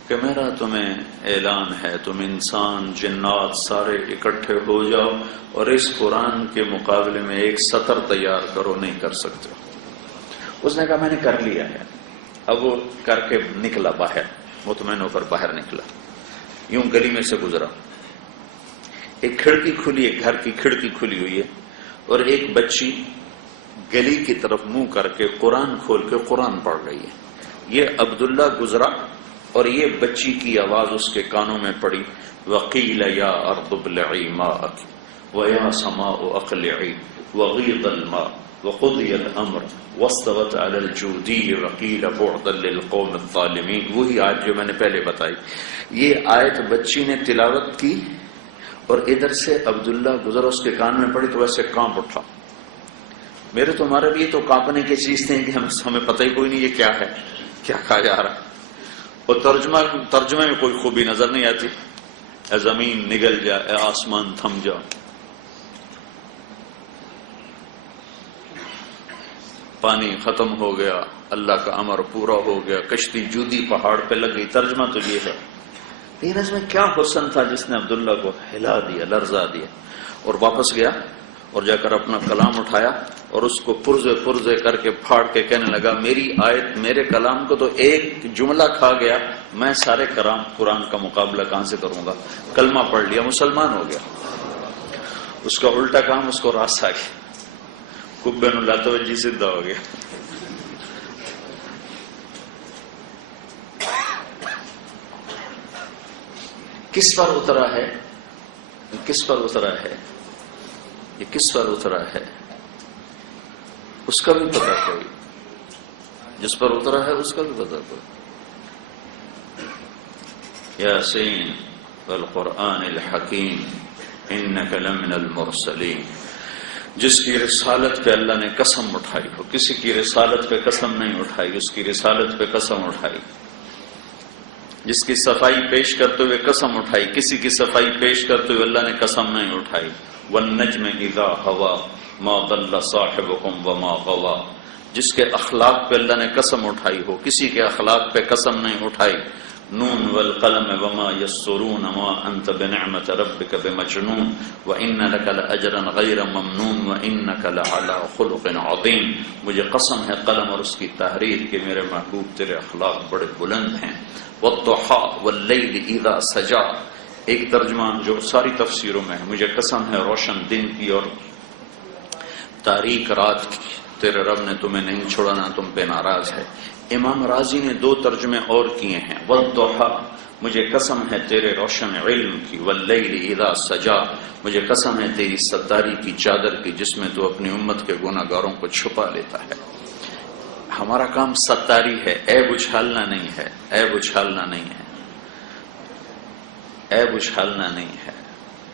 کہ میرا تمہیں اعلان ہے تم انسان جنات سارے اکٹھے ہو جاؤ اور اس قرآن کے مقابلے میں ایک سطر تیار کرو، نہیں کر سکتے. اس نے کہا میں نے کر لیا ہے. اب وہ کر کے نکلا باہر، مطمئن ہو کر باہر نکلا، یوں گلی میں سے گزرا. ایک کھڑکی کھلی ہے، گھر کی کھڑکی کھلی ہوئی ہے اور ایک بچی گلی کی طرف منہ کر کے قرآن کھول کے قرآن پڑھ رہی ہے. یہ عبداللہ گزرا اور یہ بچی کی آواز اس کے کانوں میں پڑی وَقِيلَ يَا أَرْضُ ابْلَعِي مَاءَكِ وَيَا سَمَاءُ أَقْلِعِي وَغِيضَ الْمَاءُ وَقُضِيَ الْأَمْرُ وَاسْتَوَتْ عَلَى الْجُودِيِّ وَقِيلَ بُعْدًا لِلْقَوْمِ الظَّالِمِينَ. وہی آیت جو میں نے پہلے بتائی. یہ آیت بچی نے تلاوت کی اور ادھر سے عبداللہ گزرا، اس کے کان میں پڑی تو ویسے کانپ اٹھا. میرے تمہارے لیے تو کانپنے کی چیز تھی کہ ہمیں پتہ ہی کوئی نہیں یہ کیا ہے، کیا کہا جا رہا ہے. اور ترجمے میں کوئی خوبی نظر نہیں آتی. اے زمین نگل جا، اے آسمان تھم جا. پانی ختم ہو گیا، اللہ کا امر پورا ہو گیا، کشتی جودی پہاڑ پہ لگ گئی. ترجمہ تو یہ ہے. اس میں کیا حسن تھا جس نے عبداللہ کو ہلا دیا، لرزا دیا. اور واپس گیا اور جا کر اپنا کلام اٹھایا اور اس کو پرزے کر کے پھاڑ کے کہنے لگا میری آیت میرے کلام کو تو ایک جملہ کھا گیا، میں سارے قرآن کا مقابلہ کہاں سے کروں گا. کلمہ پڑھ لیا، مسلمان ہو گیا. اس کا الٹا کام اس کو راس آ گیا، کبے نو لاتے ہوئے جی سیدھا ہو گیا. کس پر اترا ہے؟ کس پر اترا ہے؟ یہ کس پر اترا ہے اس کا بھی پتہ کوئی، جس پر اترا ہے اس کا بھی پتہ کوئی. یاسین والقرآن الحکیم انک لمن المرسلین. جس کی رسالت پہ اللہ نے قسم اٹھائی ہو، کسی کی رسالت پہ قسم نہیں اٹھائی، اس کی رسالت پہ قسم اٹھائی. جس کی صفائی پیش کرتے ہوئے قسم اٹھائی، کسی کی صفائی پیش کرتے ہوئے اللہ نے قسم نہیں اٹھائی. والنجم اذا ہوا ما ضل صاحبکم وما غوا. جس کے اخلاق پہ اللہ نے قسم اٹھائی ہو، کسی کے اخلاق پہ قسم نہیں اٹھائی. نون والقلم وما یسرون ما انت بنعمت ربک بمجنون وان لک لاجرا غیر ممنون وانک لعلی خلق عظیم. مجھے قسم ہے قلم اور اس کی تحریر کہ میرے محبوب تیرے اخلاق بڑے بلند ہیں. والضحى واللیل اذا سجا. ایک ترجمہ جو ساری تفسیروں میں ہے، مجھے قسم ہے روشن دن کی اور تاریک رات کی، تیرے رب نے تمہیں نہیں چھوڑا نہ تم پہ ناراض ہے. امام رازی نے دو ترجمے اور کیے ہیں. والضحى مجھے قسم ہے تیرے روشن علم کی، واللیل اذا سجا مجھے قسم ہے تیری ستاری کی چادر کی جس میں تو اپنی امت کے گناہ گاروں کو چھپا لیتا ہے. ہمارا کام ستاری ہے، عیب اچھالنا نہیں ہے، عیب اچھالنا نہیں ہے، عیب اچھالنا نہیں ہے.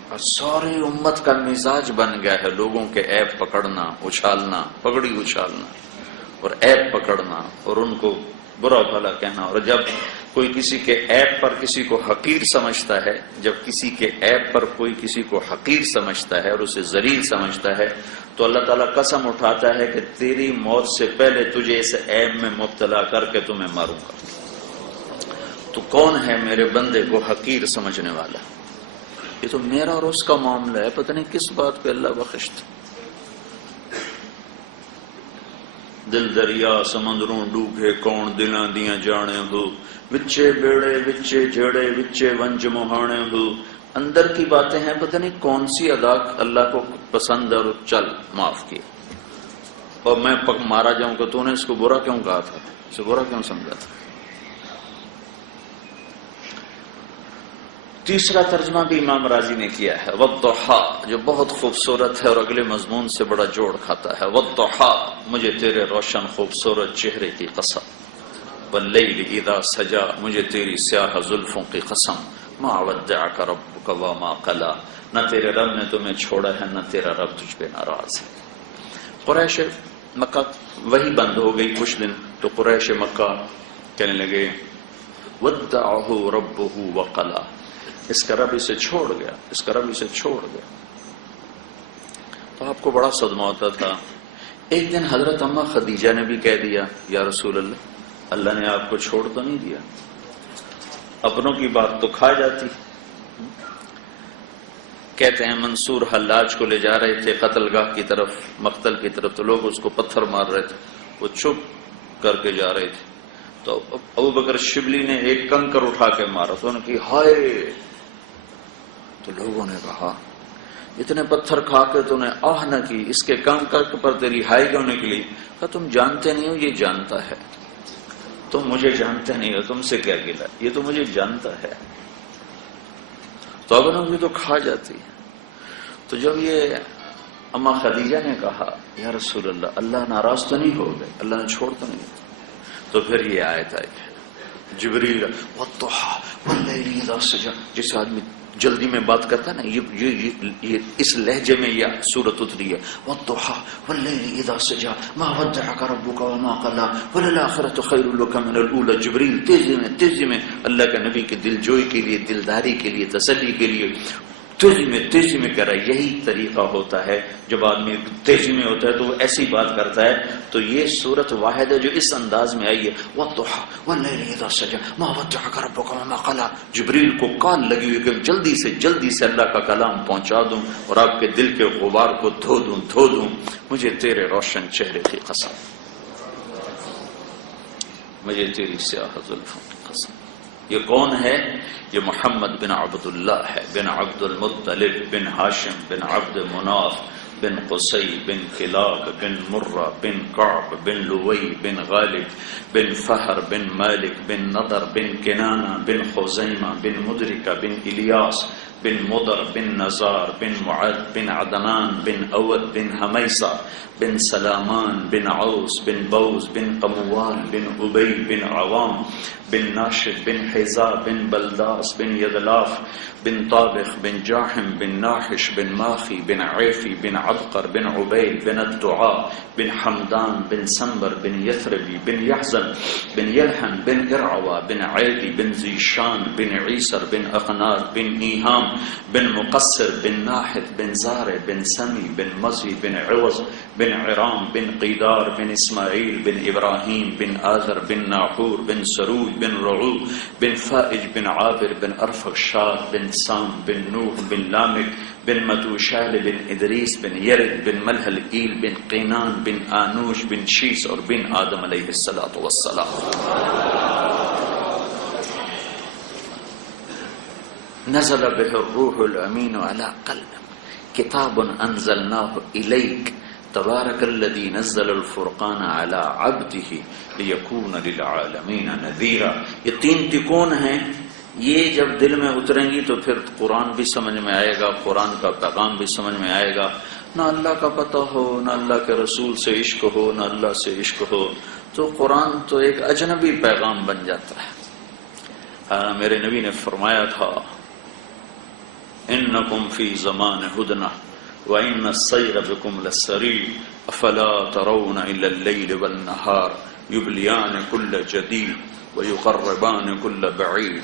اور ساری امت کا مزاج بن گیا ہے لوگوں کے عیب پکڑنا، اچھالنا، پگڑی اچھالنا اور عیب پکڑنا اور ان کو برا بھلا کہنا. اور جب کوئی کسی کے عیب پر کسی کو حقیر سمجھتا ہے، جب کسی کے عیب پر کوئی کسی کو حقیر سمجھتا ہے اور اسے ذلیل سمجھتا ہے تو اللہ تعالیٰ قسم اٹھاتا ہے کہ تیری موت سے پہلے تجھے اس عیب میں مبتلا کر کے تمہیں ماروں گا. تو کون ہے میرے بندے کو حقیر سمجھنے والا؟ یہ تو میرا اور اس کا معاملہ ہے، پتہ نہیں کس بات پہ اللہ بخشتا. دل دریا سمندروں ڈوبے کون دلاں دیاں جانے ہو، وچے بیڑے وچے جھڑے وچے ونج مہانے ہو. اندر کی باتیں ہیں، پتہ نہیں کون سی ادا اللہ کو پسند ہے اور چل معاف کیا. اور میں مارا جاؤں کہ تو نے اس کو برا کیوں کہا تھا، اسے برا کیوں سمجھا تھا. تیسرا ترجمہ بھی امام راضی نے کیا ہے والضحى، جو بہت خوبصورت ہے اور اگلے مضمون سے بڑا جوڑ کھاتا ہے. والضحى مجھے تیرے روشن خوبصورت چہرے کی قسم. واللیل اذا سجا، مجھے تیری سیاہ زلفوں کی قسم، ما ودعک ربک وما قلی، نہ تیرے رب نے تمہیں چھوڑا ہے نہ تیرا رب تجھ پہ ناراض ہے۔ قریش مکہ وہی بند ہو گئی کچھ دن، تو قریش مکہ کہنے لگے ودعہ ربہ وقلی، اس کا رب اسے چھوڑ گیا، اس کا رب اسے چھوڑ گیا۔ تو آپ کو بڑا صدمہ ہوتا تھا۔ ایک دن حضرت اماں خدیجہ نے بھی کہہ دیا یا رسول اللہ، اللہ نے آپ کو چھوڑ تو نہیں دیا، اپنوں کی بات تو کھا جاتی۔ کہتے ہیں منصور حلاج کو لے جا رہے تھے قتل گاہ کی طرف، مقتل کی طرف، تو لوگ اس کو پتھر مار رہے تھے، وہ چپ کر کے جا رہے تھے، تو ابو بکر شبلی نے ایک کنکر اٹھا کے مارا، تو انہوں نے کہا ہائے، تو لوگوں نے کہا اتنے پتھر کھا کے تو نے آہ نہ کی، اس کے کنکر پر تیری ہائی کیوں نکلی؟ کہا تم جانتے نہیں ہو، یہ جانتا ہے، تم مجھے جانتے نہیں ہو، تم سے کیا گلا، یہ تو مجھے جانتا ہے۔ تو اگر بھی تو کھا جاتی۔ تو جب یہ اما خدیجہ نے کہا یا رسول اللہ، اللہ ناراض تو نہیں ہو گئے، اللہ نے چھوڑ تو نہیں، تو پھر یہ آیت آئی جبریل والضحی واللیل اذا سجی، جس آدمی جلدی میں بات کرتا ہے نا، یہ اس لہجے میں یہ سورت اتری ہے، والضحی واللیل اذا سجی ما ودعک ربک وما قلی وللآخرۃ خیر لک من الاولی۔ جبریل تیزی میں اللہ کے نبی کے دل جوئی کے لیے، دلداری کے لیے، تسلی کے لیے تیزی میں کہہ رہا ہے۔ یہی طریقہ ہوتا ہے جب آدمی تیزی میں ہوتا ہے تو وہ ایسی بات کرتا ہے۔ تو یہ صورت واحد ہے جو اس انداز میں آئی ہے، والضحی واللیل اذا سجی ما ودعک ربک وما قلی۔ جبریل کو کال لگی ہوئی کہ جلدی سے اللہ کا کلام پہنچا دوں اور آپ کے دل کے غبار کو دھو دوں، مجھے تیرے روشن چہرے کی قسم، مجھے تیری سیاہ زلفوں کی قسم۔ یہ کون ہے؟ یہ محمد بن عبداللہ ہے، بن عبد المطلب بن ہاشم بن عبد مناف بن قصی بن کلاب بن مرہ بن کعب بن لوی بن غالب بن فہر بن مالک بن نضر بن کنانہ بن خزیمہ بن مدرکہ بن الیاس بن مضر بن نزار بن معد بن عدنان بن اود بن حمیصہ بن سلامان بن عوس بن بوز بن قموال بن ابی بن عوام بن ناشد بن حیزا بن بلداس بن یدلاف بن طابخ بن جاحم بن ناحش بن ماخی بن عیفی بن عبقر بن عبید بن الدعاء بن حمدان بن سنبر بن یثربی بن یحزن بن یلحن بن ارعوا بن عیدی بن زیشان بن عیسر بن اقنار بن ایہام بن مقصر بن ناحد بن زارع بن سمی بن مزی بن عوض بن عرام بن قیدار بن اسماعیل بن ابراہیم بن آذر بن ناحور بن سروج بن رعو بن فائج بن عابر بن ارفخشاد بن سام بن نوح بن لامک بن متوشال بن ادریس بن یرد بن ملحل ایل بن قینان بن آنوش بن شیس اور بن آدم علیہ السلام۔ نزل به الروح الامین علی قلبک کتاب انزلناه الیک تبارک الذی نزل الفرقان علی عبده لیکون للعالمین نذیرا۔ یہ تین تکون ہیں، یہ جب دل میں اتریں گی تو پھر قرآن بھی سمجھ میں آئے گا، قرآن کا پیغام بھی سمجھ میں آئے گا۔ نہ اللہ کا پتہ ہو، نہ اللہ کے رسول سے عشق ہو، نہ اللہ سے عشق ہو، تو قرآن تو ایک اجنبی پیغام بن جاتا ہے۔ میرے نبی نے فرمایا تھا انکم فی زمان ہدنہ وَإِنَّ السَّيْرَ بِكُمْ لَسَّرِيعٌ أَفَلَا تَرَوْنَ إِلَى اللَّيْلِ وَالنَّهَارِ يُبْلِيَانِ كُلَّ جَدِيدٍ وَيُقَرِّبَانِ كُلَّ بَعِيدٍ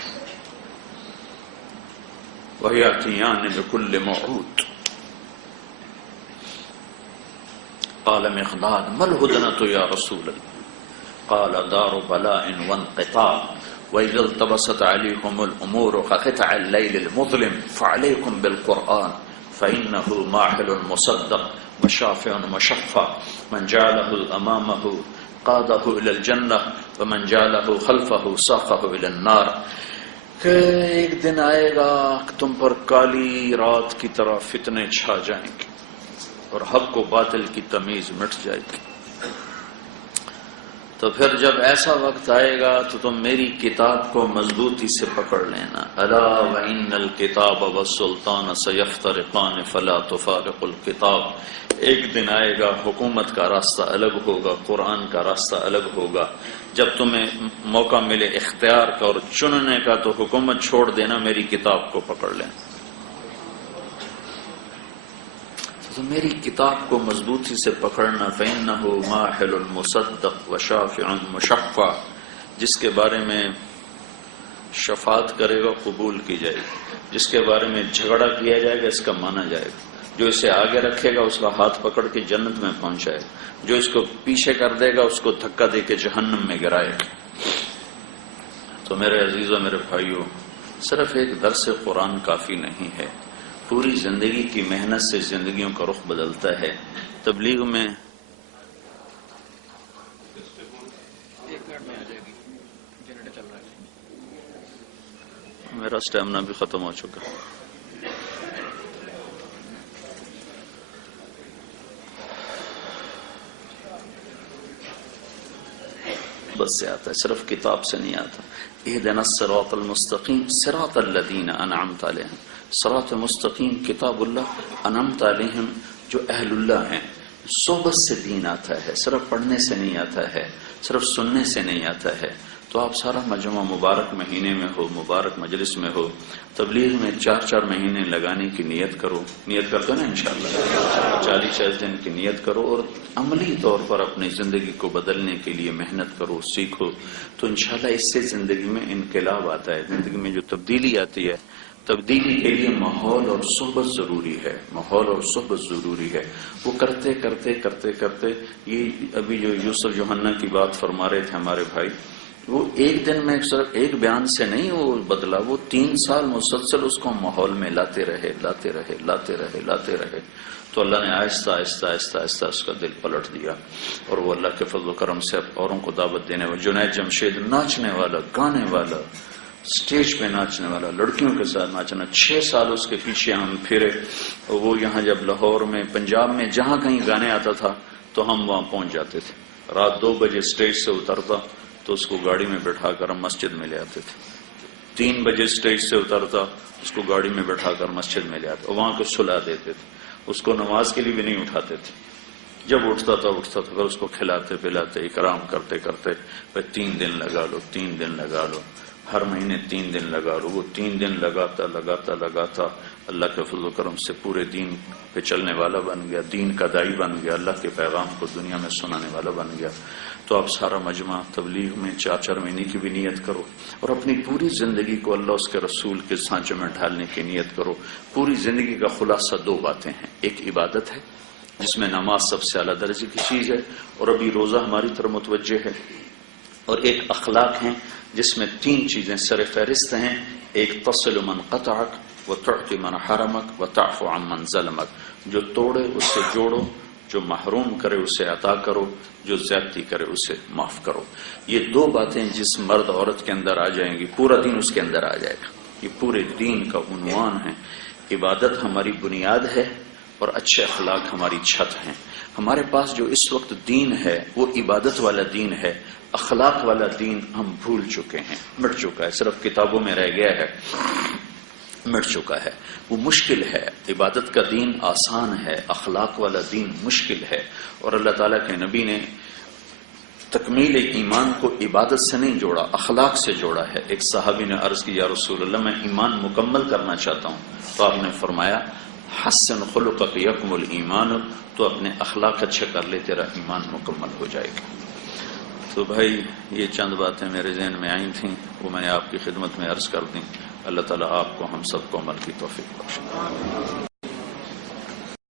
وَيَأْتِيَانِ بِكُلِّ مَوْعُودٍ۔ قال مقداد ما الهدنة يا رسول الله؟ قال دار بلاء وانقطاع وإذا التبست عليكم الأمور كقطع الليل المظلم فعليكم بالقرآن فإنه ماحل مصدق وشافع مشفع من جعله أمامه قاده إلى الجنة ومن جعله خلفه ساقه إلى النار۔ کہ ایک دن آئے گا کہ تم پر کالی رات کی طرح فتنے چھا جائیں گے اور حق و باطل کی تمیز مٹ جائے گی۔ تو پھر جب ایسا وقت آئے گا تو تم میری کتاب کو مضبوطی سے پکڑ لینا. الا وان الکتاب والسلطان سیفترقان فلا تفارق الکتاب. ایک دن آئے گا حکومت کا راستہ الگ ہوگا، قرآن کا راستہ الگ ہوگا. جب تمہیں موقع ملے اختیار کا اور چننے کا تو حکومت چھوڑ دینا، میری کتاب کو پکڑ لینا. تو میری کتاب کو مضبوطی سے پکڑنا. فإنه ماحل مصدق وشافع مشفع. جس کے بارے میں شفاعت کرے گا قبول کی جائے گی، جس کے بارے میں جھگڑا کیا جائے گا اس کا مانا جائے گا. جو اسے آگے رکھے گا اس کا ہاتھ پکڑ کے جنت میں پہنچائے گا، جو اس کو پیچھے کر دے گا اس کو دھکا دے کے جہنم میں گرائے گا. تو میرے عزیزوں، میرے بھائیوں، صرف ایک درس قرآن کافی نہیں ہے. پوری زندگی کی محنت سے زندگیوں کا رخ بدلتا ہے. تبلیغ میں میرا اسٹیمنا بھی ختم ہو چکا. بس سے آتا ہے، صرف کتاب سے نہیں آتا. اہدنا الصراط المستقیم صراط الذین انعمت علیہم. صراط مستقیم کتاب اللہ، انعمت علیہم جو اہل اللہ ہیں. صحبت سے دین آتا ہے، صرف پڑھنے سے نہیں آتا ہے، صرف سننے سے نہیں آتا ہے. تو آپ سارا مجمع مبارک مہینے میں ہو، مبارک مجلس میں ہو، تبلیغ میں 4 مہینے لگانے کی نیت کرو. نیت کرتے نا انشاءاللہ 40 دن کی نیت کرو اور عملی طور پر اپنی زندگی کو بدلنے کے لیے محنت کرو، سیکھو. تو انشاءاللہ اس سے زندگی میں انقلاب آتا ہے. زندگی میں جو تبدیلی آتی ہے، تبدیلی کے لیے ماحول اور صحبت ضروری ہے. ماحول اور صحبت ضروری ہے. وہ کرتے کرتے کرتے کرتے یہ ابھی جو یوسف یوحنا کی بات فرما رہے تھے ہمارے بھائی، وہ ایک دن میں صرف ایک بیان سے نہیں وہ بدلا. وہ 3 سال مسلسل اس کو ماحول میں لاتے رہے. تو اللہ نے آہستہ آہستہ آہستہ آہستہ اس کا دل پلٹ دیا اور وہ اللہ کے فضل و کرم سے اوروں کو دعوت دینے والا. جنید جمشید ناچنے والا، گانے والا، سٹیج پہ ناچنے والا، لڑکیوں کے ساتھ ناچنا. 6 سال اس کے پیچھے ہم پھرے. وہ یہاں جب لاہور میں، پنجاب میں جہاں کہیں گانے آتا تھا تو ہم وہاں پہنچ جاتے تھے. رات 2 بجے سٹیج سے اترتا تو اس کو گاڑی میں بٹھا کر ہم مسجد میں لے آتے تھے. 3 بجے سٹیج سے اترتا اس کو گاڑی میں بٹھا کر مسجد میں لے آتے اور وہاں کو سلا دیتے تھے. اس کو نماز کے لیے بھی نہیں اٹھاتے تھے. جب اٹھتا تھا پھر اس کو کھلاتے پلاتے اکرام کرتے کرتے 3 دن لگا لو، 3 دن لگا لو، ہر مہینے 3 دن لگا لو. وہ 3 دن لگاتا اللہ کے فضل و کرم سے پورے دین پہ چلنے والا بن گیا، دین کا داعی بن گیا، اللہ کے پیغام کو دنیا میں سنانے والا بن گیا. تو آپ سارا مجمع تبلیغ میں 4 مہینے کی بھی نیت کرو اور اپنی پوری زندگی کو اللہ اس کے رسول کے سانچے میں ڈھالنے کی نیت کرو. پوری زندگی کا خلاصہ 2 باتیں ہیں. ایک عبادت ہے جس میں نماز سب سے اعلیٰ درجے کی چیز ہے اور ابھی روزہ ہماری طرف متوجہ ہے. اور ایک اخلاق ہیں جس میں 3 چیزیں سر فہرست ہیں. ایک تصل من قطعک وتعطی من حرمک وتعفو عن من ظلمک. جو توڑے اس سے جوڑو، جو محروم کرے اسے عطا کرو، جو زیادتی کرے اسے معاف کرو. یہ 2 باتیں جس مرد عورت کے اندر آ جائیں گی پورا دین اس کے اندر آ جائے گا. یہ پورے دین کا عنوان ہے. عبادت ہماری بنیاد ہے اور اچھے اخلاق ہماری چھت ہیں. ہمارے پاس جو اس وقت دین ہے وہ عبادت والا دین ہے. اخلاق والا دین ہم بھول چکے ہیں، مٹ چکا ہے، صرف کتابوں میں رہ گیا ہے، مٹ چکا ہے. وہ مشکل ہے. عبادت کا دین آسان ہے، اخلاق والا دین مشکل ہے. اور اللہ تعالیٰ کے نبی نے تکمیل ایمان کو عبادت سے نہیں جوڑا، اخلاق سے جوڑا ہے. ایک صحابی نے عرض کی یا رسول اللہ میں ایمان مکمل کرنا چاہتا ہوں. تو آپ نے فرمایا حسن خلقک یکمل ایمان. تو اپنے اخلاق اچھے کر لے، تیرا ایمان مکمل ہو جائے گا. تو بھائی یہ چند باتیں میرے ذہن میں آئی تھیں، وہ میں نے آپ کی خدمت میں عرض کر دیں. اللہ تعالیٰ آپ کو ہم سب کو عمل کی توفیق بخشے.